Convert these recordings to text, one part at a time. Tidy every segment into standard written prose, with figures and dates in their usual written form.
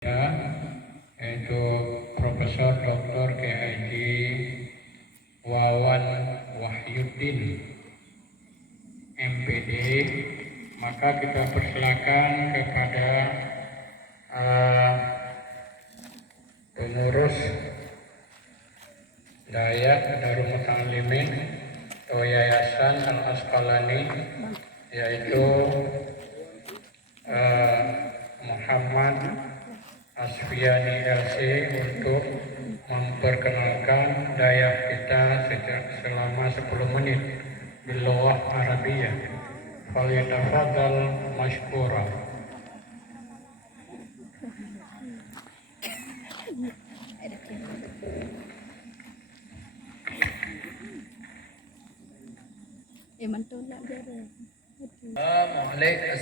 Ya, yaitu Profesor Dr. K.H. Wawan Wahyuddin MPD, maka kita persilakan kepada pengurus Dayak Darul Muta'allimin atau Yayasan Al-Asqalani, yaitu Muhammad Asfiani LC, untuk memperkenalkan dayak kita selama 10 menit bil-lughah Arabiyah. Falyatafadhal mashkura.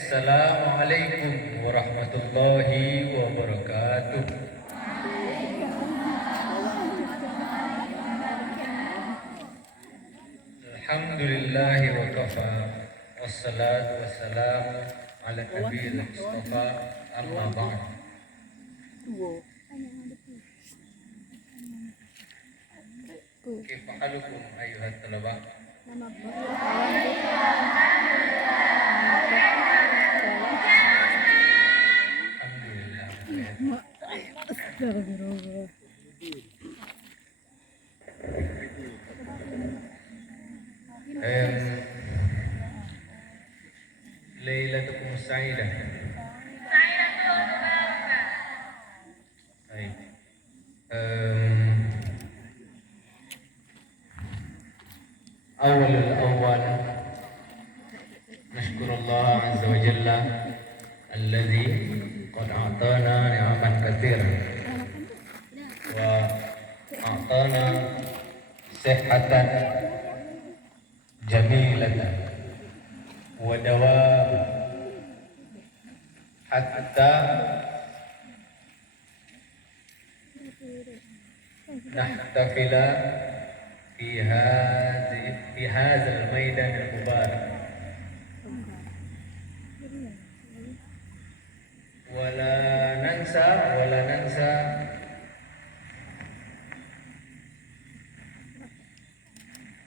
Assalamualaikum warahmatullahi wabarakatuh. Alhamdulillahi wa kafa, wassalatu wassalamu ala nabiyil mustafa, amma ba'd. Kaifa halukum ayyuhat talaba? Lailatukum sa'idah. Baik. Awal nashkurullah azza wa jalla alladhi qad a'tana ni'aman katsiran wa a'tana sihhatan jamilatan wa dawam hatta nahtafila fi hadzal maidan al-mubarak wala nansa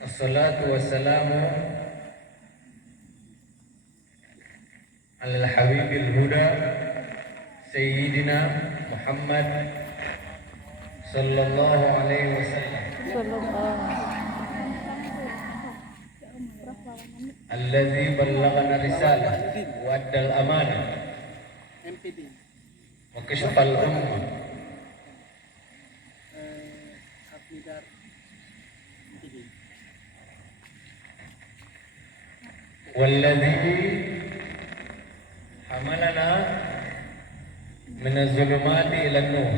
as-salatu wassalamu ala habibil huda sayyidina Muhammad sallallahu alaihi wasallam alladzi ballaghana risalah wa addal amanah wa kashafal ummah walladzi hamalana min az-zulumati ila an-nur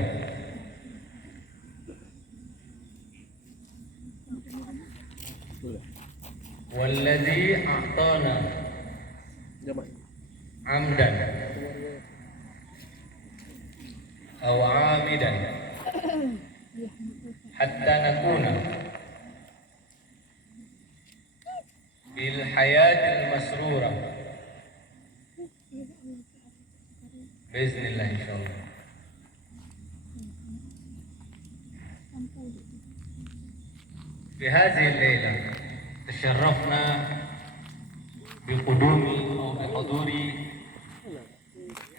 walladzi a'tana amdan aw 'amidan hatta nakuna bil hayatil masrura biiznillah insyaallah. Fi hadhihi al-laila tasharrafna biqudumi aw bihuduri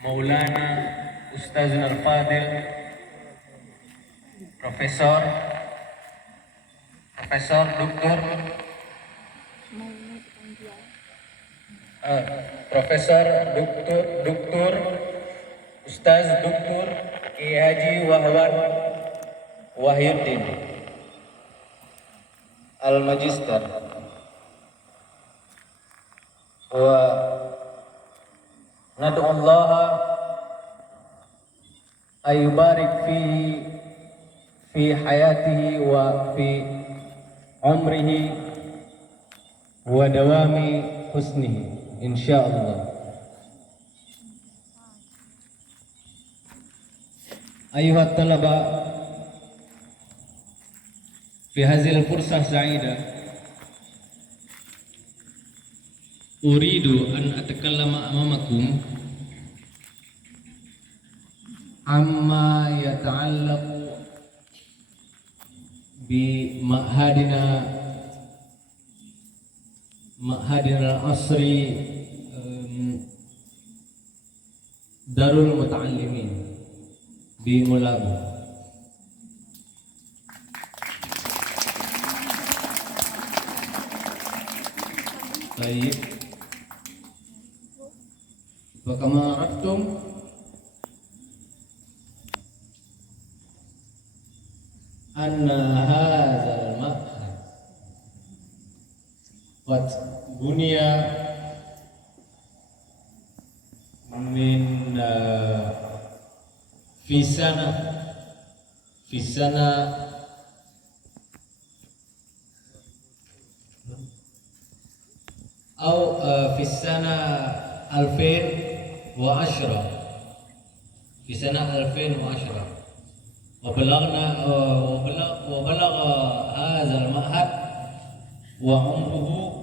Maulana Ustazuna al-Fadil Profesor Dr. Profesor Dr. Ustaz Dr. K.H. Wawan Wahyuddin Al-Magister wa nad'u Allah ayubarik fi hayatihi wa fi umrihi wa dawami husnihi insyaallah. Ayuhat talaba, fi hadhihi al-fursah sa'idah uridu an atakallama amamakum amma yata'allaqu bi ma'hadina al-asri Darul Muta'allimin di Mulabu. Baik. Wa kama araftum anna hadzal ma'had qad bunya min fi sana أو في السنة 2010 في سنة 2010 وبلغ هذا المعهد وعمره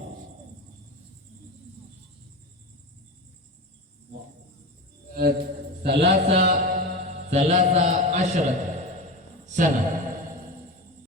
13 سنة